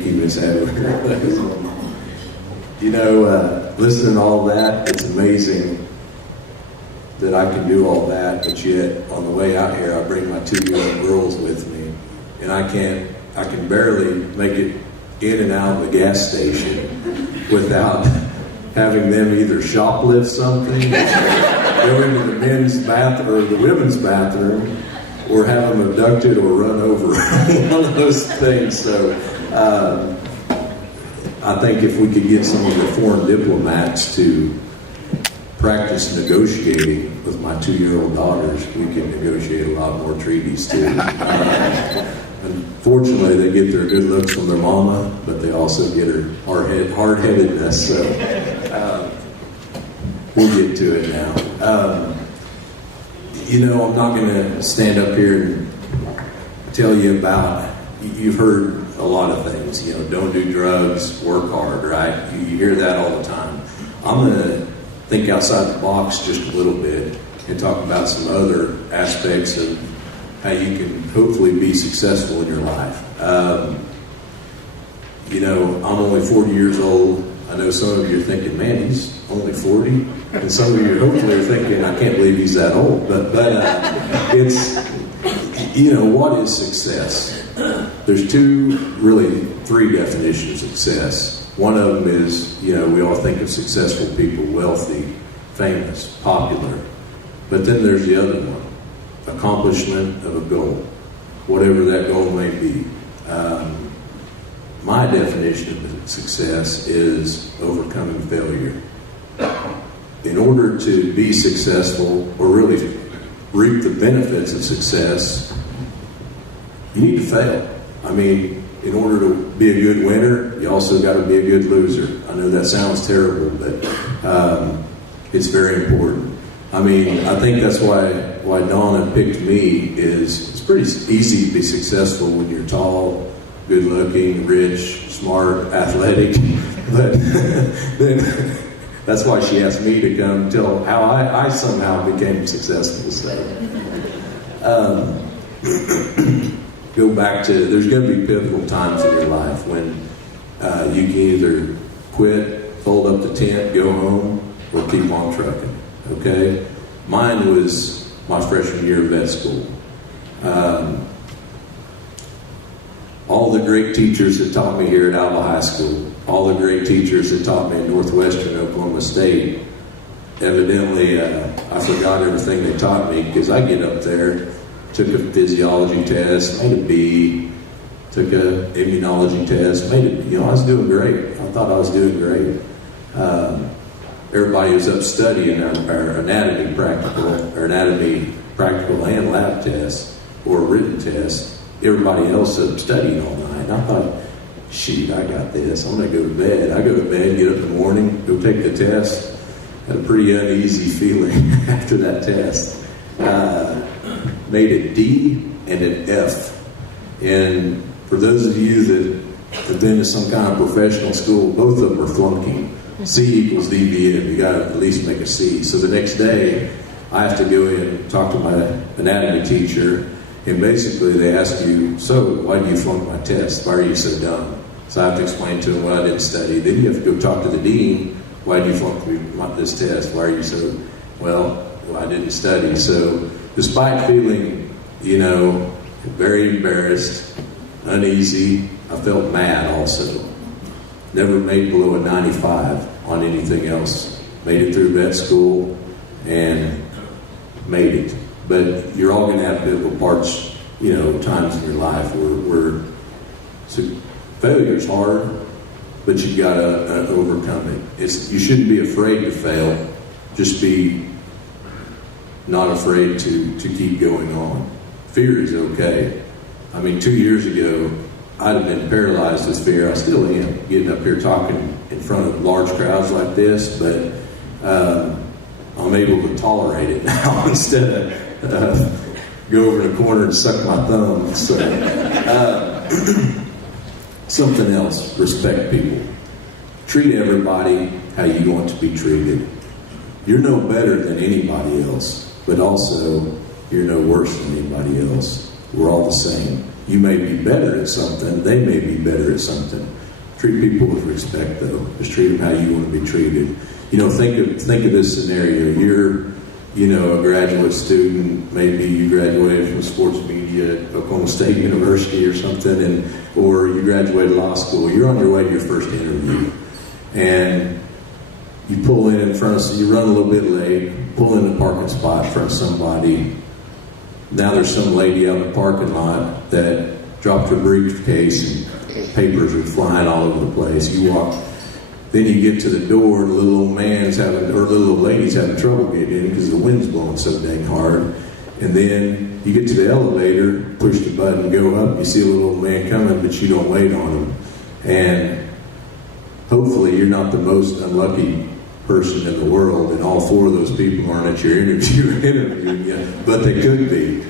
Thank you, Miss Adler. You know, listening to all that, it's amazing that I can do all that, but yet on the way out here, I bring my 2 young girls with me, and I can barely make it in and out of the gas station without having them either shoplift something, go into the men's bathroom or the women's bathroom, or have them abducted or run over. One of those things. So I think if we could get some of the foreign diplomats to practice negotiating with my 2-year-old daughters, we can negotiate a lot more treaties too. Unfortunately, they get their good looks from their mama, but they also get her hard-headedness. So we'll get to it now. You know, I'm not going to stand up here and tell you about, you've heard a lot of things, you know, don't do drugs, work hard, right? You hear that all the time. I'm going to think outside the box just a little bit and talk about some other aspects of how you can hopefully be successful in your life. You know, I'm only 40 years old. I know some of you are thinking, man, he's only 40. And some of you hopefully are thinking, I can't believe he's that old. But it's, you know, what is success? There's three definitions of success. One of them is, you know, we all think of successful people, wealthy, famous, popular. But then there's the other one, accomplishment of a goal, whatever that goal may be. My definition of success is overcoming failure. In order to be successful, or really reap the benefits of success, you need to fail. I mean, in order to be a good winner, you also got to be a good loser. I know that sounds terrible, but it's very important. I mean, I think that's why Donna picked me is it's pretty easy to be successful when you're tall, good looking, rich, smart, athletic. But then that's why she asked me to come tell how I somehow became successful. So go back to, there's going to be pivotal times in your life when you can either quit, fold up the tent, go home, or keep on trucking. Okay? Mine was my freshman year of vet school. All the great teachers that taught me here at Alva High School, all the great teachers that taught me at Northwestern Oklahoma State, evidently I forgot everything they taught me because I get up there, took a physiology test, made a B, took an immunology test, made it, you know, I was doing great. I thought I was doing great. Everybody was up studying our anatomy practical and lab tests or written tests. Everybody else up studying all night. And I thought, shoot, I got this. I'm going to go to bed. I go to bed, get up in the morning, go take the test. Had a pretty uneasy feeling after that test. Made a D and an F. And for those of you that have been to some kind of professional school, both of them are flunking. C equals DVM. You got to at least make a C. So the next day, I have to go in and talk to my anatomy teacher, and basically they ask you, so why do you flunk my test? Why are you so dumb? So I have to explain to them what I didn't study. Then you have to go talk to the dean. Why do you flunk this test? Why are you so, well, I didn't study. So despite feeling, you know, very embarrassed, uneasy, I felt mad also. Never made below a 95 on anything else. Made it through vet school and made it. But you're all going to have pivotal parts, you know, times in your life where so failure's hard, but you got to overcome it. You shouldn't be afraid to fail. Just be not afraid to keep going on. Fear is okay. I mean, 2 years ago, I'd have been paralyzed with fear. I still am, getting up here talking in front of large crowds like this, but I'm able to tolerate it now instead of go over in a corner and suck my thumb. So, something else, respect people. Treat everybody how you want to be treated. You're no better than anybody else, but also you're no worse than anybody else. We're all the same. You may be better at something. They may be better at something. Treat people with respect, though. Just treat them how you want to be treated. Think of this scenario. You're, a graduate student. Maybe you graduated from sports media at Oklahoma State University or something, or you graduated law school. You're on your way to your first interview, and you pull in front of, you run a little bit late, pull in the parking spot in front of somebody. Now there's some lady out in the parking lot that dropped her briefcase and papers are flying all over the place. You walk, then you get to the door and the little old man's or little old lady's having trouble getting in because the wind's blowing so dang hard. And then you get to the elevator, push the button, go up, you see a little old man coming, but you don't wait on him. And hopefully you're not the most unlucky person in the world, and all four of those people aren't at your interviewing you, but they could be.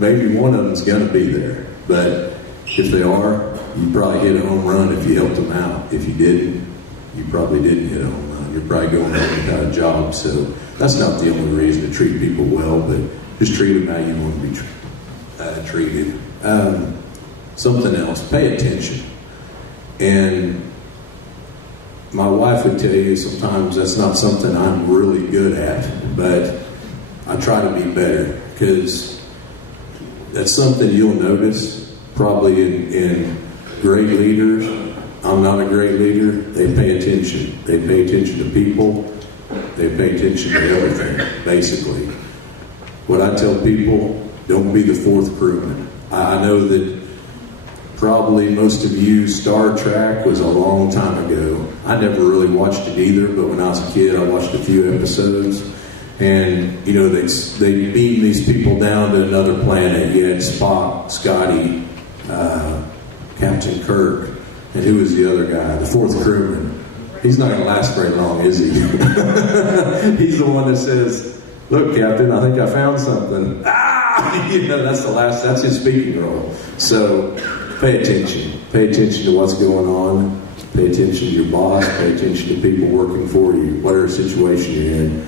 Maybe one of them's going to be there, but if they are, you probably hit a home run if you helped them out. If you didn't, you probably didn't hit a home run. You're probably going home without a job. So that's not the only reason to treat people well, but just treat them how you want to be treated. Something else, pay attention. And my wife would tell you sometimes that's not something I'm really good at, but I try to be better, because that's something you'll notice probably in great leaders. I'm not a great leader. They pay attention. They pay attention to people. They pay attention to everything, basically. What I tell people, don't be the fourth crewman. I know that probably most of you, Star Trek was a long time ago. I never really watched it either, but when I was a kid, I watched a few episodes. And, they beam these people down to another planet. You had Spock, Scotty, Captain Kirk, and who was the other guy? The fourth crewman. He's not going to last very long, is he? He's the one that says, "Look, Captain, I think I found something." That's his speaking role. So, pay attention. Pay attention to what's going on. Pay attention to your boss. Pay attention to people working for you, whatever situation you're in.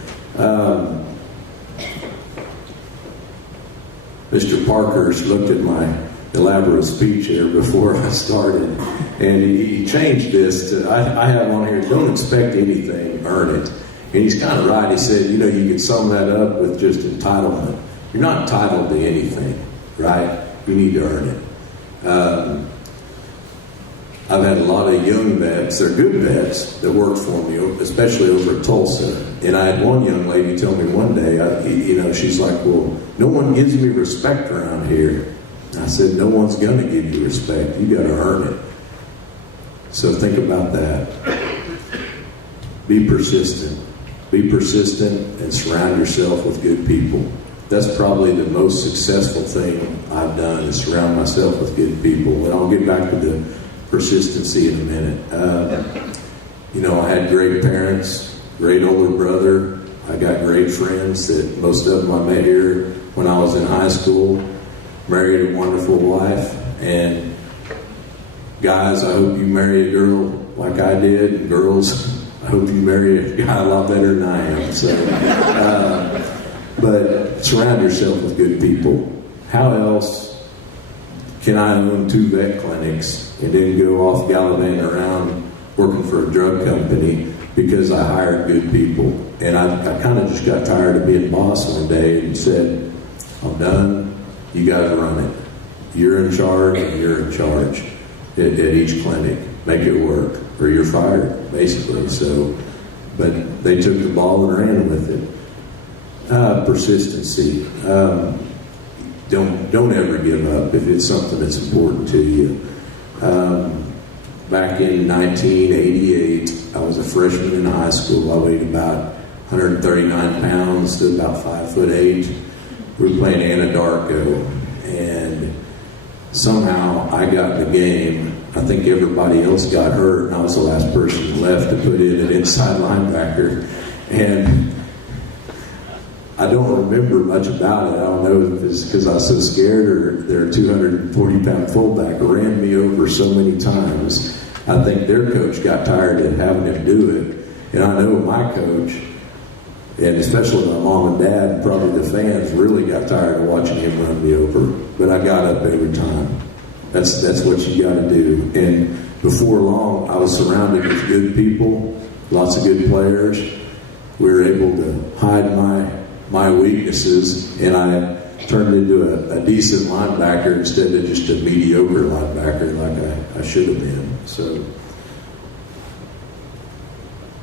Mr. Parker's looked at my elaborate speech here before I started, and he changed this to, I have on here, don't expect anything, earn it. And he's kind of right. He said, you can sum that up with just entitlement. You're not entitled to anything, right? You need to earn it. I've had a lot of young vets, they're good vets, that worked for me, especially over at Tulsa. And I had one young lady tell me one day, she's like, "Well, no one gives me respect around here." I said, "No one's going to give you respect. You got to earn it." So think about that. Be persistent. Be persistent and surround yourself with good people. That's probably the most successful thing I've done, is surround myself with good people. And I'll get back to the persistency in a minute. I had great parents, great older brother. I got great friends that most of them I met here when I was in high school. Married a wonderful wife. And guys, I hope you marry a girl like I did. And girls, I hope you marry a guy a lot better than I am. So, but surround yourself with good people. How else can I own 2 vet clinics and then go off gallivanting around working for a drug company? Because I hired good people. And I kind of just got tired of being boss one day and said, "I'm done. You guys run it. You're in charge, and you're in charge at each clinic. Make it work, or you're fired," basically. So, but they took the ball and ran with it. Persistency. Don't ever give up if it's something that's important to you. Back in 1988, I was a freshman in high school. I weighed about 139 pounds to about 5'8". We were playing Anadarko, and somehow I got the game. I think everybody else got hurt, and I was the last person left to put in an inside linebacker. And I don't remember much about it. I don't know if it's because I was so scared or their 240-pound fullback ran me over so many times. I think their coach got tired of having him do it. And I know my coach, and especially my mom and dad, and probably the fans, really got tired of watching him run me over. But I got up every time. That's what you got to do. And before long, I was surrounded with good people, lots of good players. We were able to hide my weaknesses, and I turned into a decent linebacker instead of just a mediocre linebacker like I should have been. So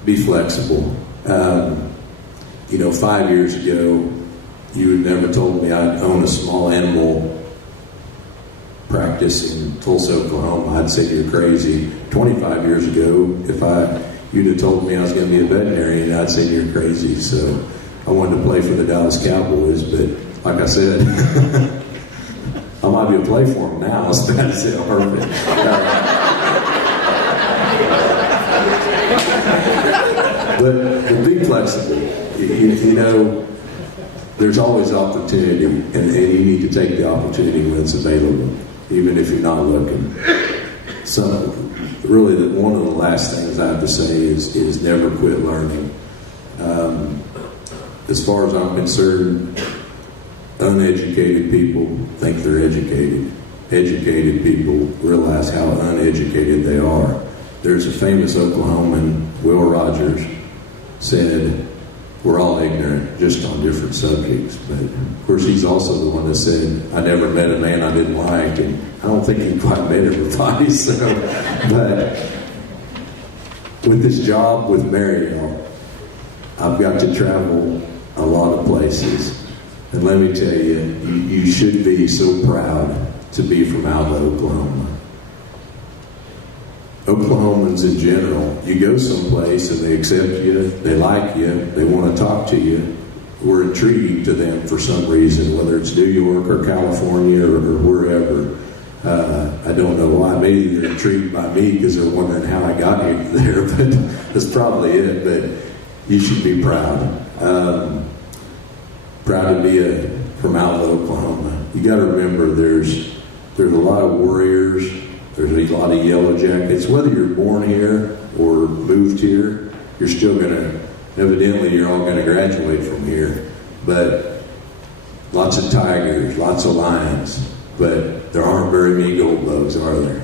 be flexible. 5 years ago, you had never told me I'd own a small animal practice in Tulsa, Oklahoma. I'd say you're crazy. 25 years ago, you'd have told me I was going to be a veterinarian, I'd say you're crazy. So I wanted to play for the Dallas Cowboys, but like I said, I might be able to play for them now. It's bad to say I'm perfect. But be flexible. There's always opportunity, and you need to take the opportunity when it's available, even if you're not looking. So, really, one of the last things I have to say is never quit learning. As far as I'm concerned, uneducated people think they're educated. Educated people realize how uneducated they are. There's a famous Oklahoman, Will Rogers, said, we're all ignorant, just on different subjects. But, of course, he's also the one that said, I never met a man I didn't like, and I don't think he quite met everybody. So, but with this job with Mariel, I've got to travel a lot of places. And let me tell you, you should be so proud to be from Alva, Oklahoma. Oklahomans in general, you go someplace and they accept you, they like you, they want to talk to you. We're intriguing to them for some reason, whether it's New York or California or wherever. I don't know why. Maybe they're intrigued by me because they're wondering how I got there, but that's probably it. But you should be proud. Proud to be from Alva, Oklahoma. You got to remember there's a lot of warriors. There's a lot of yellow jackets. Whether you're born here or moved here, you're still going to, evidently you're all going to graduate from here. But lots of tigers, lots of lions. But there aren't very many gold bugs, are there?